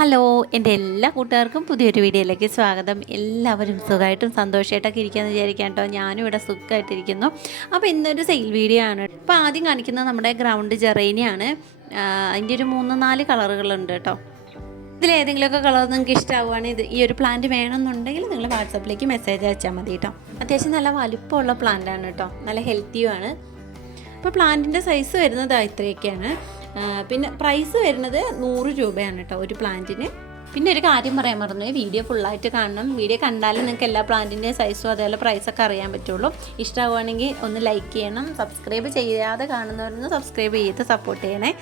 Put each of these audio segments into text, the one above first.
Hello എൻ്റെ എല്ലാ കൂട്ടുകാർക്കും പുതിയൊരു വീഡിയോയിലേക്ക് സ്വാഗതം. എല്ലാവരും സുഖമായിട്ടും സന്തോഷമായിട്ടൊക്കെ ഇരിക്കുകയെന്ന് വിചാരിക്കാം കേട്ടോ. ഞാനും ഇവിടെ സുഖമായിട്ടിരിക്കുന്നു. അപ്പോൾ ഇന്നൊരു സെയിൽ വീഡിയോ ആണ്. ഇപ്പോൾ ആദ്യം കാണിക്കുന്നത് നമ്മുടെ ഗ്രൗണ്ട് ജെറേനിയാണ്. അതിൻ്റെ ഒരു 3-4 കളറുകളുണ്ട് കേട്ടോ. ഇതിലേതെങ്കിലുമൊക്കെ കളർ നിങ്ങൾക്ക് ഇഷ്ടമാവുകയാണെങ്കിൽ ഈ ഒരു പ്ലാന്റ് വേണമെന്നുണ്ടെങ്കിൽ നിങ്ങൾ വാട്സാപ്പിലേക്ക് മെസ്സേജ് അയച്ചാൽ മതി കേട്ടോ. അത്യാവശ്യം നല്ല വലിപ്പമുള്ള പ്ലാന്റാണ് കേട്ടോ, നല്ല ഹെൽത്തിയുമാണ്. അപ്പോൾ പ്ലാന്റിൻ്റെ സൈസ് വരുന്നത് ഇത്രയൊക്കെയാണ്. പിന്നെ പ്രൈസ് വരുന്നത് 100 രൂപയാണ് കേട്ടോ ഒരു പ്ലാന്റിന്. പിന്നെ ഒരു കാര്യം പറയാൻ മറന്നു, വീഡിയോ ഫുള്ളായിട്ട് കാണണം. വീഡിയോ കണ്ടാലും നിങ്ങൾക്ക് എല്ലാ പ്ലാന്റിൻ്റെ സൈസും അതേപോലെ പ്രൈസൊക്കെ അറിയാൻ പറ്റുള്ളൂ. ഇഷ്ടമാവുകയാണെങ്കിൽ ഒന്ന് ലൈക്ക് ചെയ്യണം. സബ്സ്ക്രൈബ് ചെയ്യാതെ കാണുന്നവരൊന്ന് സബ്സ്ക്രൈബ് ചെയ്ത് സപ്പോർട്ട് ചെയ്യണേ.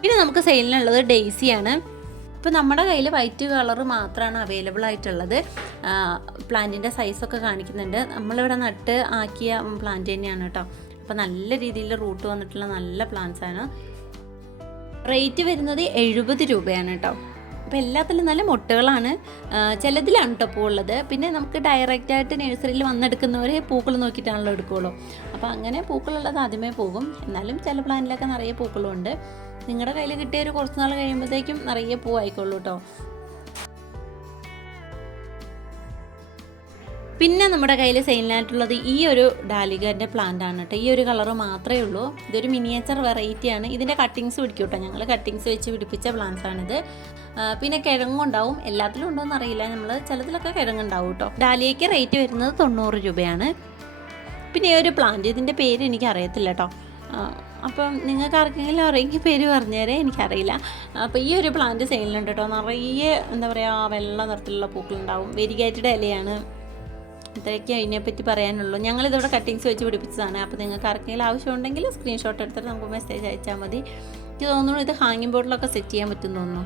പിന്നെ നമുക്ക് സെയിലിനുള്ളത് ഡെയ്സിയാണ്. ഇപ്പോൾ നമ്മുടെ കയ്യിൽ വൈറ്റ് കളർ മാത്രമാണ് അവൈലബിൾ ആയിട്ടുള്ളത്. പ്ലാന്റിൻ്റെ സൈസൊക്കെ കാണിക്കുന്നുണ്ട്. നമ്മളിവിടെ നട്ട് ആക്കിയ പ്ലാന്റ് തന്നെയാണ് കേട്ടോ. അപ്പോൾ നല്ല രീതിയിൽ റൂട്ട് വന്നിട്ടുള്ള നല്ല പ്ലാന്റ്സാണ്. റേറ്റ് വരുന്നത് 70 രൂപയാണ് കേട്ടോ. അപ്പോൾ എല്ലാത്തിലും നല്ല മുട്ടുകളാണ്. ചിലതിലാണ് കേട്ടോ പൂവുള്ളത്. പിന്നെ നമുക്ക് ഡയറക്റ്റായിട്ട് നഴ്സറിയിൽ വന്നെടുക്കുന്നവർ പൂക്കൾ നോക്കിയിട്ടാണല്ലോ എടുക്കുകയുള്ളൂ. അപ്പോൾ അങ്ങനെ പൂക്കളുള്ളത് ആദ്യമേ പോകും. എന്നാലും ചില പ്ലാന്റിലൊക്കെ നിറയെ പൂക്കളുണ്ട്. നിങ്ങളുടെ കയ്യിൽ കിട്ടിയ ഒരു കുറച്ച് നാൾ കഴിയുമ്പോഴത്തേക്കും നിറയെ പൂവായിക്കോളൂ കേട്ടോ. പിന്നെ നമ്മുടെ കയ്യിൽ സെയിലിനായിട്ടുള്ളത് ഈ ഒരു ഡാലിഗൻ്റെ പ്ലാന്റ് ആണ് കേട്ടോ. ഈ ഒരു കളറ് മാത്രമേ ഉള്ളൂ. ഇതൊരു മിനിയേച്ചർ വെറൈറ്റിയാണ്. ഇതിൻ്റെ കട്ടിങ്സ് പിടിക്കും കേട്ടോ. ഞങ്ങൾ കട്ടിങ്സ് വെച്ച് പിടിപ്പിച്ച പ്ലാന്റ്സ് ആണിത്. പിന്നെ കിഴങ്ങുണ്ടാവും. എല്ലാത്തിലും ഉണ്ടോയെന്ന് അറിയില്ല, നമ്മൾ ചിലതിലൊക്കെ കിഴങ്ങുണ്ടാവും കേട്ടോ. ഡാലിയയ്ക്ക് റേറ്റ് വരുന്നത് 90 രൂപയാണ്. പിന്നെ ഈ ഒരു പ്ലാന്റ്, ഇതിൻ്റെ പേര് എനിക്ക് അറിയത്തില്ല കേട്ടോ. അപ്പം നിങ്ങൾക്ക് ആർക്കെങ്കിലും അറിയെങ്കിൽ പേര് പറഞ്ഞുതരേ, എനിക്കറിയില്ല. അപ്പോൾ ഈ ഒരു പ്ലാന്റ് സെയിലുണ്ട് കേട്ടോ. നിറയെ എന്താ പറയുക, വെള്ള നിറത്തിലുള്ള പൂക്കളുണ്ടാവും. വെരിഗേറ്റഡ് ഇലയാണ്. ഇത്രയൊക്കെ അതിനെപ്പറ്റി പറയാനുള്ളൂ. ഞങ്ങളിതിവിടെ കട്ടിങ്സ് വെച്ച് പിടിപ്പിച്ചതാണ്. അപ്പോൾ നിങ്ങൾക്ക് ആർക്കെങ്കിലും ആവശ്യമുണ്ടെങ്കിൽ സ്ക്രീൻഷോട്ട് എടുത്തിട്ട് നമുക്ക് മെസ്സേജ് അയച്ചാൽ മതി. എനിക്ക് തോന്നുന്നു ഇത് ഹാങ്ങിങ് ബോർഡിലൊക്കെ സെറ്റ് ചെയ്യാൻ പറ്റും തോന്നുന്നു.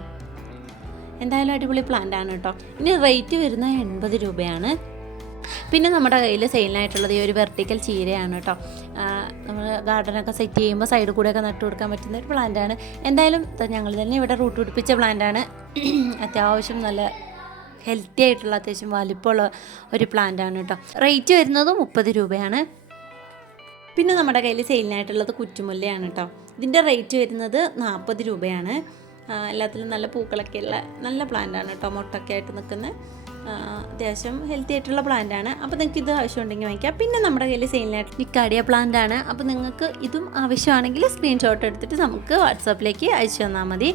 എന്തായാലും അടിപൊളി പ്ലാന്റ് ആണ് കേട്ടോ. ഇനി റേറ്റ് വരുന്നത് 80 രൂപയാണ്. പിന്നെ നമ്മുടെ കയ്യിൽ സെയിലിനായിട്ടുള്ളത് ഈ ഒരു വെർട്ടിക്കൽ ചീരയാണ് കേട്ടോ. നമ്മൾ ഗാർഡനൊക്കെ സെറ്റ് ചെയ്യുമ്പോൾ സൈഡിൽ കൂടെയൊക്കെ നട്ടു കൊടുക്കാൻ പറ്റുന്ന ഒരു പ്ലാന്റാണ്. എന്തായാലും ഞങ്ങൾ തന്നെ ഇവിടെ റൂട്ട് പിടിപ്പിച്ച പ്ലാന്റാണ്. അത്യാവശ്യം നല്ല ഹെൽത്തി ആയിട്ടുള്ള അത്യാവശ്യം വലിപ്പമുള്ള ഒരു പ്ലാന്റാണ് കേട്ടോ. റേറ്റ് വരുന്നത് 30 രൂപയാണ്. പിന്നെ നമ്മുടെ കയ്യിൽ സെയിലിനായിട്ടുള്ളത് കുറ്റുമുല്ലയാണ് കേട്ടോ. ഇതിൻ്റെ റേറ്റ് വരുന്നത് 40 രൂപയാണ്. എല്ലാത്തിലും നല്ല പൂക്കളൊക്കെ ഉള്ള നല്ല പ്ലാന്റാണ് കേട്ടോ. മുട്ടൊക്കെ ആയിട്ട് നിൽക്കുന്ന അത്യാവശ്യം ഹെൽത്തി ആയിട്ടുള്ള പ്ലാന്റാണ്. അപ്പോൾ നിങ്ങൾക്ക് ഇത് ആവശ്യമുണ്ടെങ്കിൽ വാങ്ങിക്കാം. പിന്നെ നമ്മുടെ കയ്യിൽ സെയിലിനായിട്ട് നിക്കാഡിയ പ്ലാന്റാണ്. അപ്പോൾ നിങ്ങൾക്ക് ഇതും ആവശ്യമാണെങ്കിൽ സ്ക്രീൻഷോട്ട് എടുത്തിട്ട് നമുക്ക് വാട്സാപ്പിലേക്ക് അയച്ചു തന്നാൽ മതി.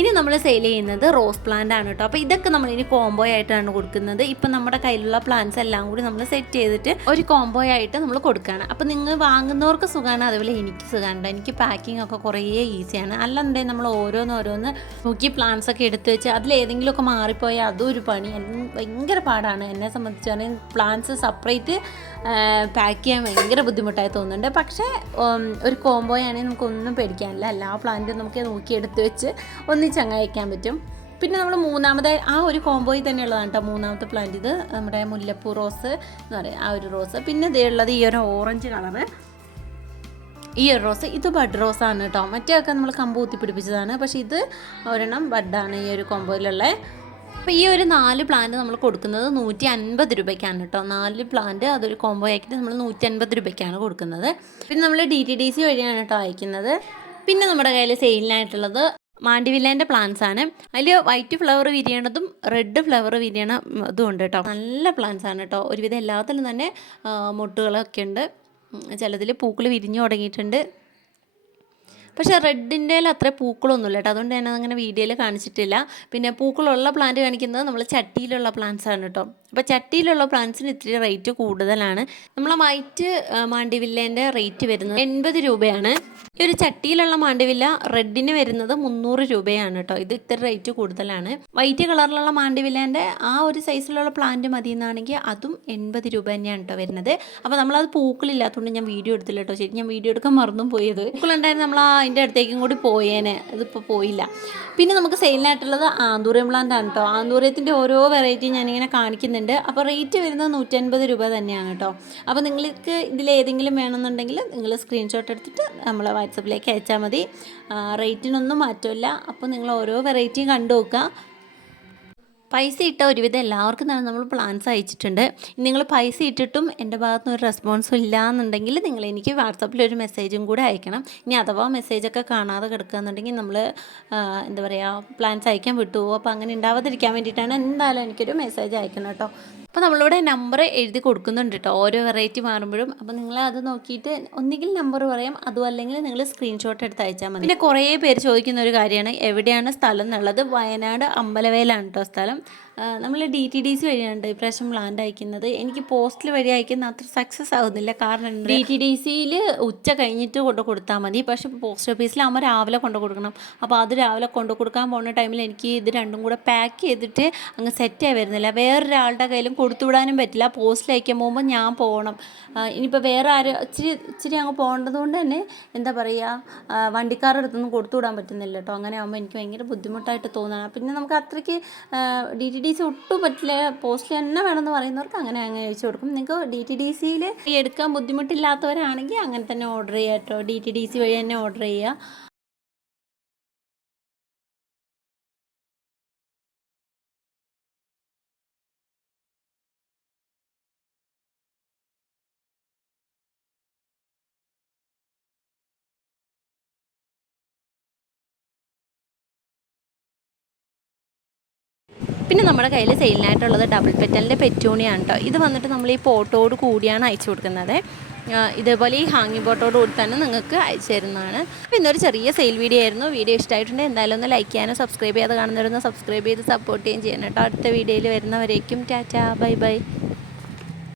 ഇനി നമ്മൾ സെയിൽ ചെയ്യുന്നത് റോസ് പ്ലാന്റ് ആണ് കേട്ടോ. അപ്പോൾ ഇതൊക്കെ നമ്മളിനി കോംബോ ആയിട്ടാണ് കൊടുക്കുന്നത്. ഇപ്പം നമ്മുടെ കയ്യിലുള്ള പ്ലാന്റ്സ് എല്ലാം കൂടി നമ്മൾ സെറ്റ് ചെയ്തിട്ട് ഒരു കോംബോ ആയിട്ട് നമ്മൾ കൊടുക്കുകയാണ്. അപ്പോൾ നിങ്ങൾ വാങ്ങുന്നവർക്ക് സുഖമാണ്, അതുപോലെ എനിക്ക് സുഖമാണ്. എനിക്ക് പാക്കിംഗ് ഒക്കെ കുറേ ഈസിയാണ്. അല്ലാന്നുണ്ടെങ്കിൽ നമ്മൾ ഓരോന്ന് നോക്കി പ്ലാന്റ്സ് ഒക്കെ എടുത്ത് വെച്ച് അതിലേതെങ്കിലുമൊക്കെ മാറിപ്പോയാൽ അതും ഒരു പണി, ഭയങ്കര പാടാണ്. എന്നെ സംബന്ധിച്ച് പറഞ്ഞാൽ പ്ലാന്റ്സ് സെപ്പറേറ്റ് പാക്ക് ചെയ്യാൻ ഭയങ്കര ബുദ്ധിമുട്ടായി തോന്നുന്നുണ്ട്. പക്ഷേ ഒരു കോംബോ ആണെങ്കിൽ നമുക്കൊന്നും പേടിക്കാനില്ല. എല്ലാ പ്ലാന്റും നമുക്ക് നോക്കി എടുത്ത് വെച്ച് ചങ്ങായിക്കാൻ പറ്റും. പിന്നെ നമ്മൾ മൂന്നാമത്തെ ആ ഒരു കോംബോയിൽ തന്നെയുള്ളതാണ് കേട്ടോ മൂന്നാമത്തെ പ്ലാന്റ്. ഇത് നമ്മുടെ മുല്ലപ്പൂ റോസ് എന്ന് പറയും, ആ ഒരു റോസ്. പിന്നെ ഇതുള്ളത് ഈ ഒരു ഓറഞ്ച് കളറ്, ഈ ഒരു റോസ്. ഇത് ബഡ് റോസാണ് കേട്ടോ. മറ്റേയൊക്കെ നമ്മൾ കമ്പ് കുത്തി പിടിപ്പിച്ചതാണ്. പക്ഷേ ഇത് ഒരെണ്ണം ബഡാണ് ഈ ഒരു കോംബോയിലുള്ള. അപ്പോൾ ഈ ഒരു 4 പ്ലാന്റ് നമ്മൾ കൊടുക്കുന്നത് 150 രൂപയ്ക്കാണ് കേട്ടോ. 4 പ്ലാന്റ് അതൊരു കോംബോ ആക്കിയിട്ട് നമ്മൾ 150 രൂപയ്ക്കാണ് കൊടുക്കുന്നത്. പിന്നെ നമ്മൾ DTDC വഴിയാണ് കേട്ടോ അയക്കുന്നത്. പിന്നെ നമ്മുടെ കയ്യിൽ സെയിലിനായിട്ടുള്ളത് മാൻഡിവില്ലേൻ്റെ പ്ലാന്റ്സ് ആണ്. അതിൽ വൈറ്റ് ഫ്ലവർ വിരിയണതും റെഡ് ഫ്ലവർ വിരിയണ ഇതും ഉണ്ട് കേട്ടോ. നല്ല പ്ലാന്റ്സ് ആണ് കേട്ടോ. ഒരുവിധം എല്ലാത്തിലും തന്നെ മൊട്ടുകളൊക്കെ ഉണ്ട്. ചിലതിൽ പൂക്കൾ വിരിഞ്ഞു തുടങ്ങിയിട്ടുണ്ട്. പക്ഷേ റെഡിൻ്റെ അത്ര പൂക്കളൊന്നുമില്ല കേട്ടോ. അതുകൊണ്ട് തന്നെ അങ്ങനെ വീഡിയോയിൽ കാണിച്ചിട്ടില്ല. പിന്നെ പൂക്കളുള്ള പ്ലാന്റ് കാണിക്കുന്നത് നമ്മൾ ചട്ടിയിലുള്ള പ്ലാന്റ്സ് ആണ് കേട്ടോ. അപ്പോൾ ചട്ടിയിലുള്ള പ്ലാന്റ്സിന് ഇത്തിരി റേറ്റ് കൂടുതലാണ്. നമ്മളെ വൈറ്റ് മാൻഡിവില്ലേൻ്റെ റേറ്റ് വരുന്നത് 80 രൂപയാണ്. ഈ ഒരു ചട്ടിയിലുള്ള മാൻഡിവില്ല റെഡിന് വരുന്നത് 300 രൂപയാണ് കേട്ടോ. ഇത് ഇത്ര റേറ്റ് കൂടുതലാണ്. വൈറ്റ് കളറിലുള്ള മാൻഡിവില്ലേൻ്റെ ആ ഒരു സൈസിലുള്ള പ്ലാന്റ് മതി എന്നാണെങ്കിൽ അതും 80 രൂപ തന്നെയാണ് കേട്ടോ വരുന്നത്. അപ്പോൾ നമ്മളത് പൂക്കളില്ലാത്തതുകൊണ്ട് ഞാൻ വീഡിയോ എടുത്തില്ല കേട്ടോ. ശരി, ഞാൻ വീഡിയോ എടുക്കാൻ മറന്നും പോയത്. പൂക്കളുണ്ടായിരുന്നു നമ്മൾ അതിൻ്റെ അടുത്തേക്കും കൂടി പോയേനെ, ഇതിപ്പോൾ പോയില്ല. പിന്നെ നമുക്ക് സെയിലിനായിട്ടുള്ളത് ആന്തൂറിയം പ്ലാന്റ് ആണ് കേട്ടോ. ആന്തൂറിയത്തിൻ്റെ ഓരോ വെറൈറ്റി ഞാനിങ്ങനെ കാണിക്കുന്നുണ്ട്. അപ്പോൾ റേറ്റ് വരുന്നത് 150 രൂപ തന്നെയാണ് കേട്ടോ. അപ്പോൾ നിങ്ങൾക്ക് ഇതിലേതെങ്കിലും വേണമെന്നുണ്ടെങ്കിൽ നിങ്ങൾ സ്ക്രീൻഷോട്ട് എടുത്തിട്ട് നമ്മളെ വാട്സപ്പിലേക്ക് അയച്ചാൽ മതി. റേറ്റിനൊന്നും മാറ്റമില്ല. അപ്പോൾ നിങ്ങൾ ഓരോ വെറൈറ്റിയും കണ്ടു നോക്കുക. പൈസ ഇട്ട ഒരുവിധം എല്ലാവർക്കും തന്നെ നമ്മൾ പ്ലാൻസ് അയച്ചിട്ടുണ്ട്. നിങ്ങൾ പൈസ ഇട്ടിട്ടും എൻ്റെ ഭാഗത്തു നിന്ന് ഒരു റെസ്പോൺസും ഇല്ല എന്നുണ്ടെങ്കിൽ നിങ്ങൾ എനിക്ക് വാട്സാപ്പിൽ ഒരു മെസ്സേജും കൂടെ അയക്കണം. ഇനി അഥവാ മെസ്സേജൊക്കെ കാണാതെ കിടക്കുകയെന്നുണ്ടെങ്കിൽ നമ്മൾ എന്താ പറയുക പ്ലാൻസ് അയക്കാൻ വിട്ടുപോകും. അപ്പോൾ അങ്ങനെ ഉണ്ടാവാതിരിക്കാൻ വേണ്ടിയിട്ടാണ് എന്തായാലും എനിക്കൊരു മെസ്സേജ് അയക്കണം കേട്ടോ. അപ്പോൾ നമ്മളിവിടെ നമ്പർ എഴുതി കൊടുക്കുന്നുണ്ട് കേട്ടോ ഓരോ വെറൈറ്റി മാറുമ്പോഴും. അപ്പോൾ നിങ്ങൾ അത് നോക്കിയിട്ട് ഒന്നുകിൽ നമ്പർ പറയാം, അതും അല്ലെങ്കിൽ നിങ്ങൾ സ്ക്രീൻഷോട്ട് എടുത്ത് അയച്ചാൽ മതി. പിന്നെ കുറേ പേര് ചോദിക്കുന്ന ഒരു കാര്യമാണ് എവിടെയാണ് സ്ഥലം എന്നുള്ളത്. വയനാട് അമ്പലവയലാണ് കേട്ടോ സ്ഥലം. നമ്മൾ DTDC വഴിയാണ് ഇപ്രാവശ്യം പ്ലാന്റ് അയക്കുന്നത്. എനിക്ക് പോസ്റ്റിൽ വഴി അയക്കുന്ന അത്ര സക്സസ് ആവുന്നില്ല. കാരണം DTDCയിൽ ഉച്ച കഴിഞ്ഞിട്ട് കൊണ്ട് കൊടുത്താൽ മതി. പക്ഷേ പോസ്റ്റ് ഓഫീസിലാകുമ്പോൾ രാവിലെ കൊണ്ട് കൊടുക്കണം. അപ്പോൾ അത് രാവിലെ കൊണ്ട് കൊടുക്കാൻ പോകുന്ന ടൈമിൽ എനിക്ക് ഇത് രണ്ടും കൂടെ പാക്ക് ചെയ്തിട്ട് അങ്ങ് സെറ്റായി വരുന്നില്ല. വേറൊരാളുടെ കയ്യിലും കൊടുത്തുവിടാനും പറ്റില്ല. പോസ്റ്റിൽ അയക്കാൻ പോകുമ്പോൾ ഞാൻ പോകണം. ഇനിയിപ്പോൾ വേറെ ആരും ഇച്ചിരി അങ്ങ് പോകേണ്ടത് കൊണ്ട് തന്നെ എന്താ പറയുക വണ്ടിക്കാരുടെ അടുത്തൊന്നും കൊടുത്തുവിടാൻ പറ്റുന്നില്ല കേട്ടോ. അങ്ങനെ ആകുമ്പോൾ എനിക്ക് ഭയങ്കര ബുദ്ധിമുട്ടായിട്ട് തോന്നുകയാണ്. പിന്നെ നമുക്ക് അത്രയ്ക്ക് DTDC ഒട്ടും പറ്റില്ല, പോസ്റ്റിൽ തന്നെ വേണമെന്ന് പറയുന്നവർക്ക് അങ്ങനെ അയച്ചു കൊടുക്കും. നിങ്ങൾക്ക് DTDCയിൽ എടുക്കാൻ ബുദ്ധിമുട്ടില്ലാത്തവരാണെങ്കിൽ അങ്ങനെ തന്നെ ഓർഡർ ചെയ്യുക കേട്ടോ. DTDC വഴി തന്നെ ഓർഡർ ചെയ്യുക. പിന്നെ നമ്മുടെ കയ്യിൽ സെയിലിനായിട്ടുള്ളത് ഡബിൾ പെറ്റലിൻ്റെ പെറ്റൂണിയാണ് കേട്ടോ. ഇത് വന്നിട്ട് നമ്മൾ ഈ പോട്ടോട് കൂടിയാണ് അയച്ചു കൊടുക്കുന്നത്. ഇതേപോലെ ഈ ഹാങ്ങിങ് പോട്ടോട് കൂടി തന്നെ നിങ്ങൾക്ക് അയച്ചു തരുന്നതാണ്. അപ്പോൾ ഇന്നൊരു ചെറിയ സെയിൽ വീഡിയോ ആയിരുന്നു. വീഡിയോ ഇഷ്ടമായിട്ടുണ്ടെങ്കിൽ എന്തായാലും ഒന്ന് ലൈക്ക് ചെയ്യാനും സബ്സ്ക്രൈബ് ചെയ്യാതെ കാണുന്നവരൊന്ന് സബ്സ്ക്രൈബ് ചെയ്ത് സപ്പോർട്ട് ചെയ്യുകയും ചെയ്യണം കേട്ടോ. അടുത്ത വീഡിയോയിൽ വരുന്നവരേക്കും ടാറ്റാ ബൈ ബൈ.